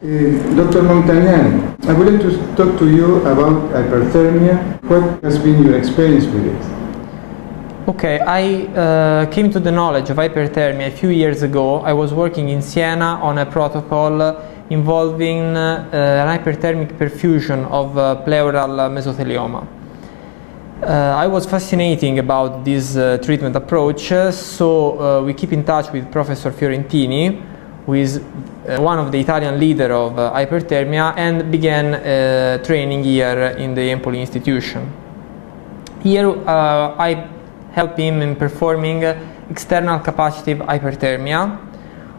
Dr. Montagnani, I would like to talk to you about hyperthermia. What has been your experience with it? Okay, I came to the knowledge of hyperthermia a few years ago. I was working in Siena on a protocol involving an hyperthermic perfusion of pleural mesothelioma. I was fascinated about this treatment approach, so we keep in touch with Professor Fiorentini, who is one of the Italian leaders of hyperthermia, and began training here in the Empoli institution. Here I helped him in performing external capacitive hyperthermia,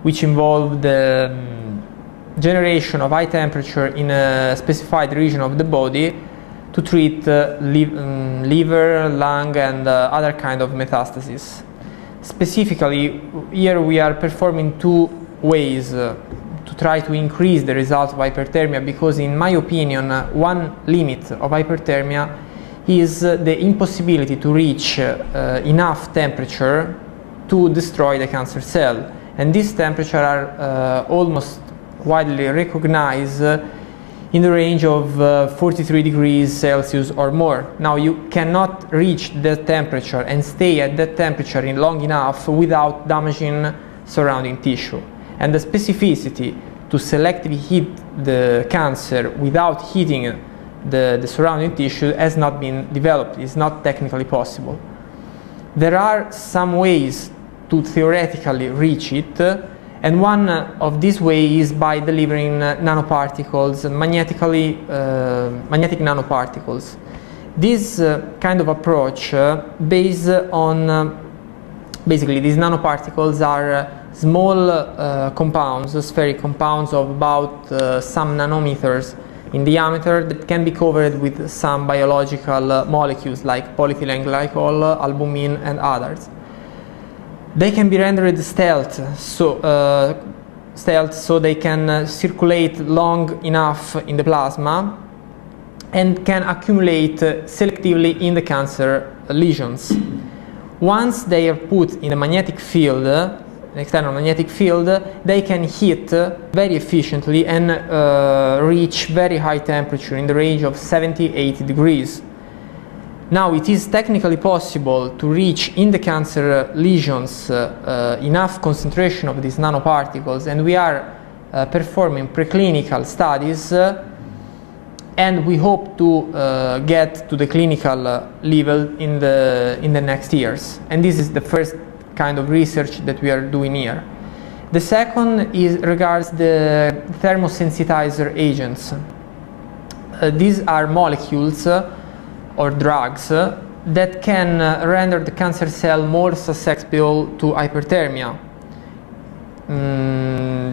which involved the generation of high temperature in a specified region of the body to treat liver, lung, and other kind of metastases. Specifically, here we are performing two ways to try to increase the results of hyperthermia, because in my opinion one limit of hyperthermia is the impossibility to reach enough temperature to destroy the cancer cell, and these temperatures are almost widely recognized in the range of 43 degrees Celsius or more. Now you cannot reach that temperature and stay at that temperature long enough without damaging surrounding tissue. And the specificity to selectively hit the cancer without hitting the surrounding tissue has not been developed. It's not technically possible. There are some ways to theoretically reach it, and one of these ways is by delivering nanoparticles, magnetic nanoparticles. This kind of approach based on basically these nanoparticles are small compounds, spheric compounds of about some nanometers in diameter that can be covered with some biological molecules like polyethylene glycol, albumin, and others. They can be rendered stealth, so they can circulate long enough in the plasma and can accumulate selectively in the cancer lesions. Once they are put in a magnetic field, an external magnetic field, they can hit very efficiently and reach very high temperature in the range of 70–80 degrees. Now it is technically possible to reach in the cancer lesions enough concentration of these nanoparticles, and we are performing preclinical studies and we hope to get to the clinical level in the next years. And this is the first kind of research that we are doing here. The second regards the thermosensitizer agents. These are molecules or drugs that can render the cancer cell more susceptible to hyperthermia.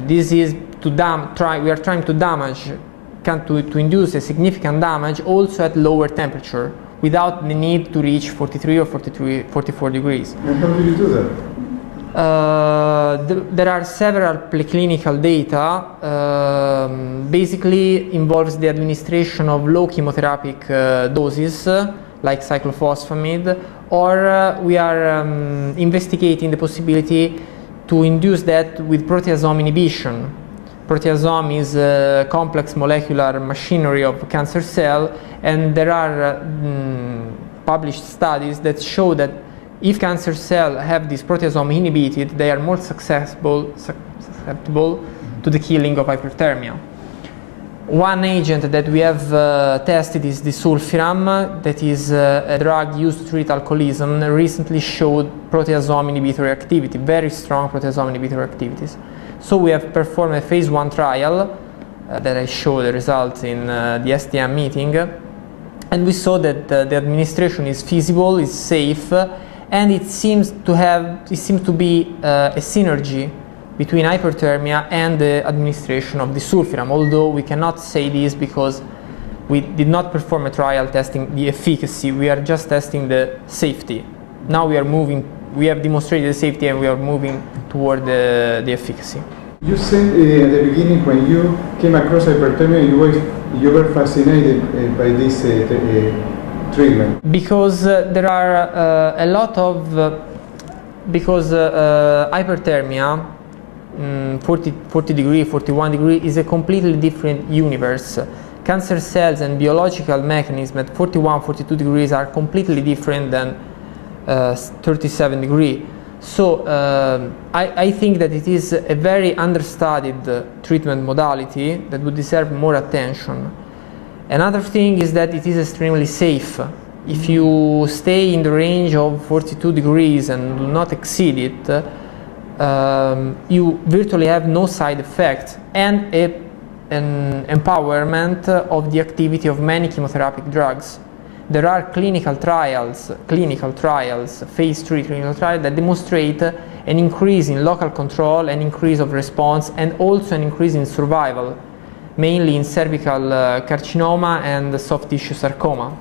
This is we are trying to induce a significant damage also at lower temperature, without the need to reach 43 or 44 degrees. And how do you do that? There are several preclinical data. Basically involves the administration of low chemotherapeutic doses like cyclophosphamide, or we are investigating the possibility to induce that with proteasome inhibition. Proteasome is a complex molecular machinery of cancer cell, and there are published studies that show that if cancer cells have this proteasome inhibited, they are more susceptible to the killing of hyperthermia. One agent that we have tested is the sulfiram, that is a drug used to treat alcoholism, recently showed proteasome inhibitory activity, very strong proteasome inhibitory activities. So we have performed a phase 1 trial that I showed the results in the STM meeting, and we saw that the administration is feasible, is safe, and it seems to be a synergy between hyperthermia and the administration of the sulfiram, although we cannot say this because we did not perform a trial testing the efficacy, we are just testing the safety. Now we have demonstrated the safety and we are moving toward the efficacy. You said at the beginning, when you came across hyperthermia, you were fascinated by this treatment. Because there are a lot of, hyperthermia 40 degree, 41 degree is a completely different universe. Cancer cells and biological mechanisms at 41, 42 degrees are completely different than 37 degree. So I think that it is a very understudied treatment modality that would deserve more attention. Another thing is that it is extremely safe. If you stay in the range of 42 degrees and do not exceed it, you virtually have no side effects and an empowerment of the activity of many chemotherapeutic drugs. There are clinical trials, phase 3 clinical trials that demonstrate an increase in local control, an increase of response, and also an increase in survival, mainly in cervical carcinoma and soft tissue sarcoma.